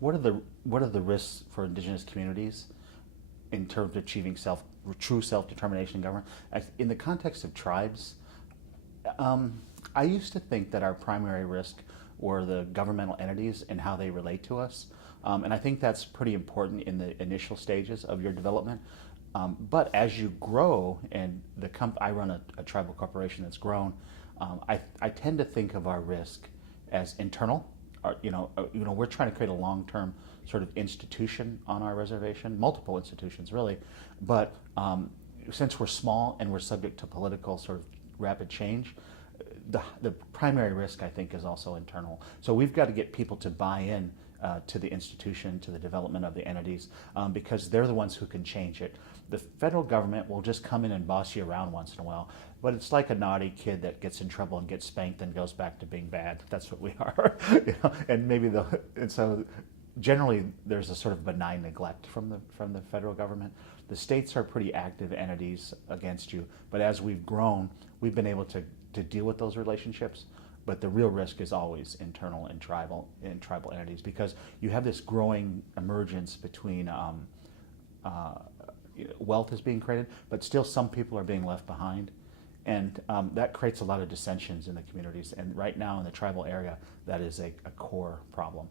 what are the risks for Indigenous communities in terms of achieving true self-determination in government? In the context of tribes, I used to think that our primary risk were the governmental entities and how they relate to us. And I think that's pretty important in the initial stages of your development. But as you grow, and I run a tribal corporation that's grown, I tend to think of our risk as internal. We're trying to create a long-term sort of institution on our reservation, multiple institutions really, but since we're small and we're subject to political sort of rapid change, the primary risk I think is also internal. So we've got to get people to buy in to the institution, to the development of the entities, because they're the ones who can change it. The federal government will just come in and boss you around once in a while, but it's like a naughty kid that gets in trouble and gets spanked and goes back to being bad. That's what we are. And so generally there's a sort of benign neglect from the federal government. The states are pretty active entities against you, but as we've grown, we've been able to deal with those relationships. But the real risk is always internal and tribal entities, because you have this growing emergence between wealth is being created, but still some people are being left behind, and that creates a lot of dissensions in the communities. And right now in the tribal area, that is a core problem.